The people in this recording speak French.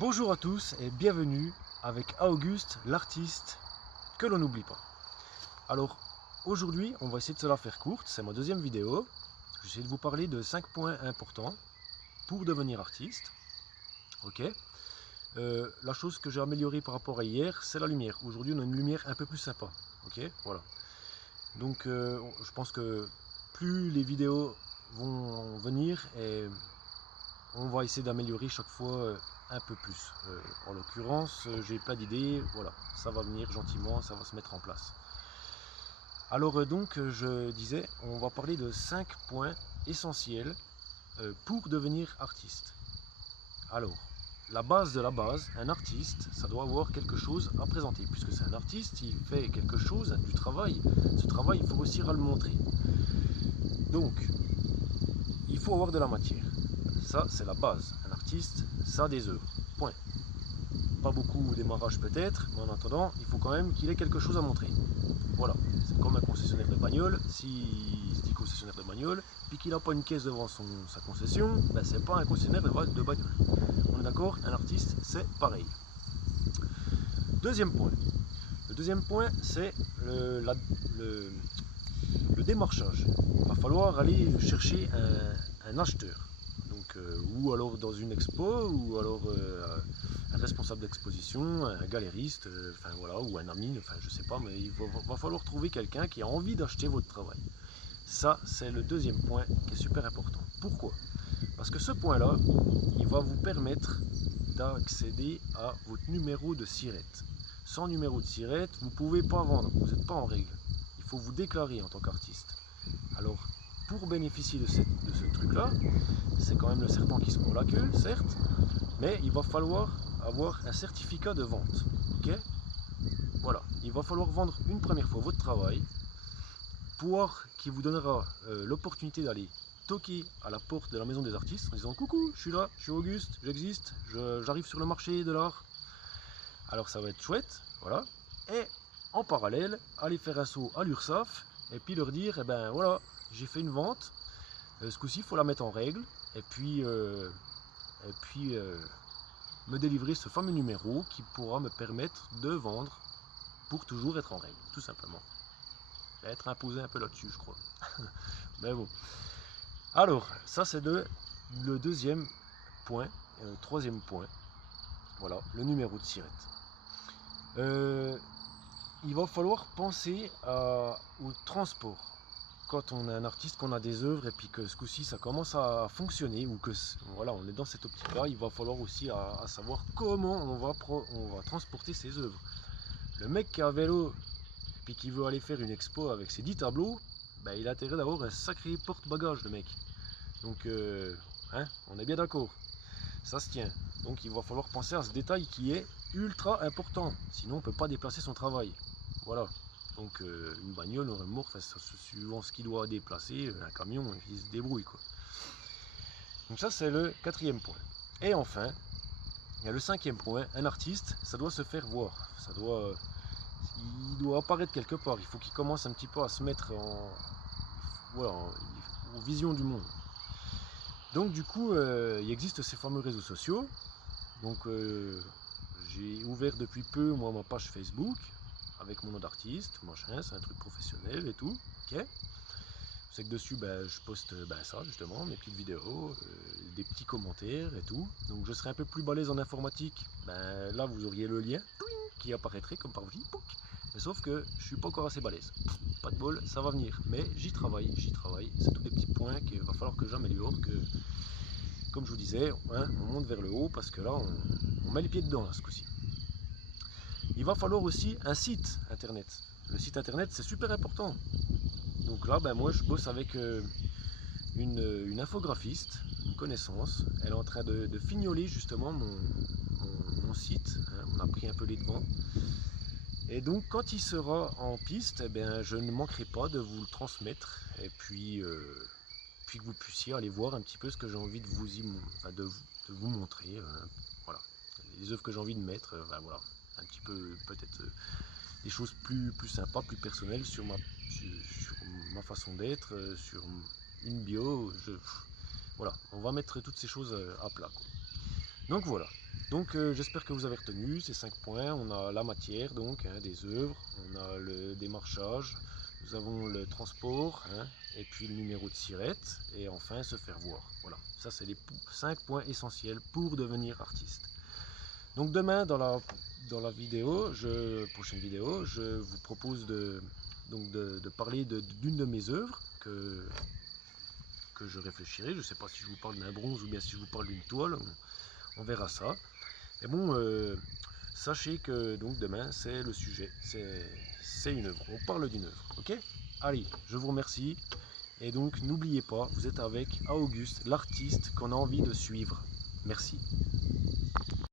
Bonjour à tous et bienvenue avec Auguste, l'artiste que l'on n'oublie pas. Alors aujourd'hui on va essayer de se la faire courte, c'est ma deuxième vidéo. Je vais essayer de vous parler de 5 points importants pour devenir artiste. Ok. La chose que j'ai améliorée par rapport à hier, c'est la lumière. Aujourd'hui on a une lumière un peu plus sympa. Ok, voilà. Donc je pense que plus les vidéos vont venir et on va essayer d'améliorer chaque fois un peu plus. En l'occurrence, j'ai pas d'idée, voilà, ça va venir gentiment, ça va se mettre en place. Alors je disais, on va parler de 5 points essentiels pour devenir artiste. Alors, la base de la base, un artiste, ça doit avoir quelque chose à présenter, puisque c'est un artiste, il fait quelque chose, du travail. Ce travail, il faut réussir à le montrer. Donc, il faut avoir de la matière. Ça, c'est la base. Un artiste, ça a des œuvres. Point. Pas beaucoup au démarrage peut-être, mais en attendant, il faut quand même qu'il ait quelque chose à montrer. Voilà. C'est comme un concessionnaire de bagnole. S'il se dit concessionnaire de bagnole, puis qu'il n'a pas une caisse devant sa concession, ben c'est pas un concessionnaire de bagnole. On est d'accord? Un artiste, c'est pareil. Deuxième point. Le deuxième point, c'est le démarchage. Il va falloir aller chercher un acheteur. Donc, ou alors dans une expo, ou alors un responsable d'exposition, un galériste, enfin voilà, ou un ami, enfin je sais pas, mais il va falloir trouver quelqu'un qui a envie d'acheter votre travail. Ça, c'est le deuxième point qui est super important. Pourquoi? Parce que ce point-là, il va vous permettre d'accéder à votre numéro de SIRET. Sans numéro de SIRET, vous ne pouvez pas vendre, vous n'êtes pas en règle. Il faut vous déclarer en tant qu'artiste. Alors, pour bénéficier de ce truc-là, c'est quand même le serpent qui se mord la queue, certes, mais il va falloir avoir un certificat de vente. Ok? Voilà, il va falloir vendre une première fois votre travail, qui vous donnera l'opportunité d'aller toquer à la porte de la maison des artistes en disant coucou, je suis là, je suis Auguste, j'existe, j'arrive sur le marché de l'art. Alors ça va être chouette, voilà. Et en parallèle, aller faire un saut à l'URSSAF et puis leur dire, eh ben voilà, j'ai fait une vente, ce coup-ci il faut la mettre en règle et puis, me délivrer ce fameux numéro qui pourra me permettre de vendre pour toujours être en règle, tout simplement. Être imposé un peu là-dessus, je crois. Mais bon. Alors, ça c'est le deuxième point. Et le troisième point, voilà, le numéro de SIRET. Il va falloir penser au transport. Quand on est un artiste, qu'on a des œuvres et puis que ce coup-ci ça commence à fonctionner ou que voilà, on est dans cette optique-là, il va falloir aussi à savoir comment on va transporter ses œuvres. Le mec qui a un vélo puis qui veut aller faire une expo avec ses 10 tableaux, ben, il a intérêt d'avoir un sacré porte-bagages, le mec. Donc, on est bien d'accord. Ça se tient. Donc, il va falloir penser à ce détail qui est ultra important. Sinon, on ne peut pas déplacer son travail. Voilà. Donc, une bagnole, un remorque, suivant ce qu'il doit déplacer, un camion, il se débrouille, quoi. Donc, ça, c'est le quatrième point. Et enfin, il y a le cinquième point. Un artiste, ça doit se faire voir. Il doit apparaître quelque part. Il faut qu'il commence un petit peu à se mettre voilà, aux visions du monde. Donc du coup, il existe ces fameux réseaux sociaux. Donc j'ai ouvert depuis peu moi ma page Facebook avec mon nom d'artiste, machin, c'est un truc professionnel et tout. Ok. C'est que dessus, ben, je poste ça justement, mes petites vidéos, des petits commentaires et tout. Donc je serai un peu plus balèze en informatique. Ben là, vous auriez le lien qui apparaîtrait comme par magie. Mais sauf que je suis pas encore assez balèze. Pas de bol, ça va venir. Mais j'y travaille. C'est tous des petits points qu'il va falloir que j'améliore, que comme je vous disais, hein, on monte vers le haut parce que là, on met les pieds dedans là, ce coup-ci. Il va falloir aussi un site internet. Le site internet, c'est super important. Donc là, ben, moi, je bosse avec une infographiste, une connaissance. Elle est en train de fignoler justement mon site. Hein, on a pris un peu les devants. Et donc, quand il sera en piste, eh bien, je ne manquerai pas de vous le transmettre. Et puis que vous puissiez aller voir un petit peu ce que j'ai envie de vous montrer. Voilà. Les œuvres que j'ai envie de mettre. Voilà. Un petit peu, peut-être, des choses plus sympas, plus personnelles sur ma façon d'être, sur une bio. Voilà. On va mettre toutes ces choses à plat, quoi. Donc voilà. Donc j'espère que vous avez retenu ces 5 points. On a la matière, donc des œuvres, on a le démarchage, nous avons le transport, et puis le numéro de SIRET, et enfin se faire voir. Voilà, ça c'est les 5 points essentiels pour devenir artiste. Donc demain dans la prochaine vidéo, je vous propose de parler d'une de mes œuvres que je réfléchirai. Je ne sais pas si je vous parle d'un bronze ou bien si je vous parle d'une toile, on verra ça. Et bon, sachez que donc demain c'est le sujet, c'est une œuvre, on parle d'une œuvre, ok? Allez, je vous remercie, et donc n'oubliez pas, vous êtes avec Auguste, l'artiste qu'on a envie de suivre. Merci.